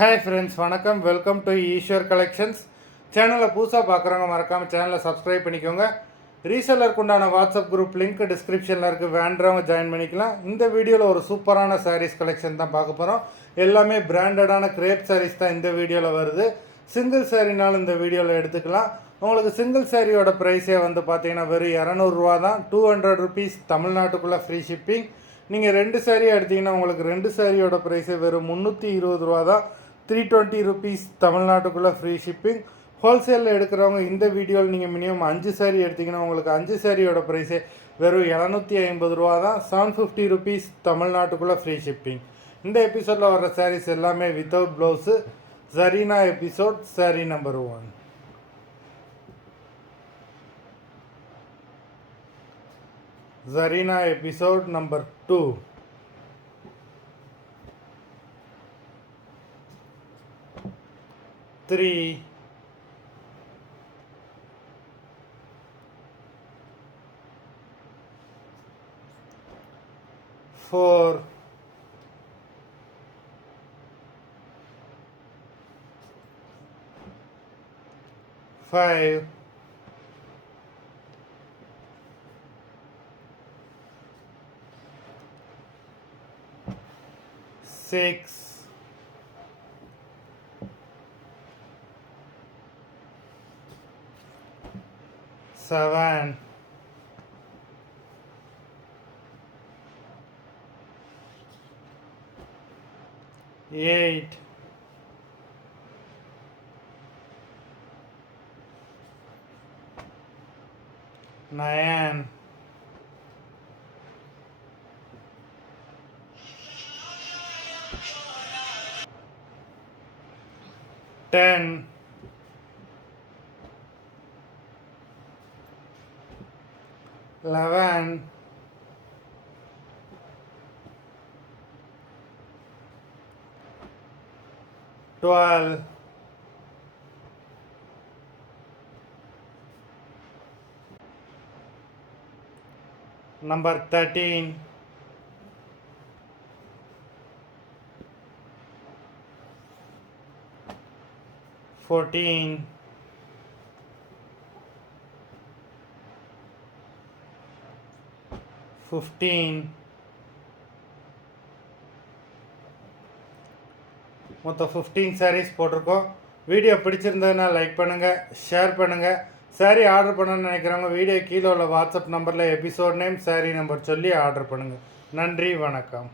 Hi friends, வணக்கம். Welcome to Eswar collections. சேனலை புதுசாக பார்க்குறவங்க மறக்காமல் சேனலை சப்ஸ்கிரைப் பண்ணிக்கோங்க. ரீசெல்லருக்கு உண்டான வாட்ஸ்அப் குரூப் லிங்க் டிஸ்கிரிப்ஷனில் இருக்குது, வேண்டவங்க ஜாயின் பண்ணிக்கலாம். இந்த வீடியோவில் ஒரு சூப்பரான சாரீஸ் கலெக்ஷன் தான் பார்க்க போகிறோம். எல்லாமே பிராண்டடான கிரேப் சாரீஸ் தான் இந்த வீடியோவில் வருது. சிங்கிள் சாரீனாலும் இந்த வீடியோவில் எடுத்துக்கலாம். உங்களுக்கு சிங்கிள் சாரியோட ப்ரைஸே வந்து பார்த்தீங்கன்னா வெறும் 200 தான். 200 ருபீஸ் தமிழ்நாட்டுக்குள்ளே ஃப்ரீ ஷிப்பிங். நீங்கள் 2 சாரீ எடுத்திங்கன்னா உங்களுக்கு 2 சாரியோட ப்ரைஸே வெறும் 320 தான். 320 ருபீஸ் தமிழ்நாட்டுக்குள்ளே ஃப்ரீ ஷிப்பிங். ஹோல்சேலில் எடுக்கிறவங்க இந்த வீடியோவில் நீங்கள் மினிமம் 5 சாரீ எடுத்திங்கன்னா உங்களுக்கு 5 சாரியோட ப்ரைஸே வெறும் 750 தான். 750 ருபீஸ் தமிழ்நாட்டுக்குள்ளே ஃப்ரீ ஷிப்பிங். இந்த எபிசோடில் வர சாரீஸ் எல்லாமே வித்தவுட் ப்ளவுஸு. ஜரீனா எபிசோட் சாரீ நம்பர் 1. Zarina episode number 2. Three, 4, 5, 6, 7, 8, 9, 10, 11, 12, 13, 14, 15. மொத்தம் 15 சாரீஸ் போட்டிருக்கோம். வீடியோ பிடிச்சிருந்ததுன்னா லைக் பண்ணுங்கள், ஷேர் பண்ணுங்கள். சாரீ ஆர்டர் பண்ணணும்னு நினைக்கிறவங்க வீடியோ கீழே உள்ள வாட்ஸ்அப் நம்பரில் எபிசோட் நேம், சாரீ நம்பர் சொல்லி ஆர்டர் பண்ணுங்கள். நன்றி, வணக்கம்.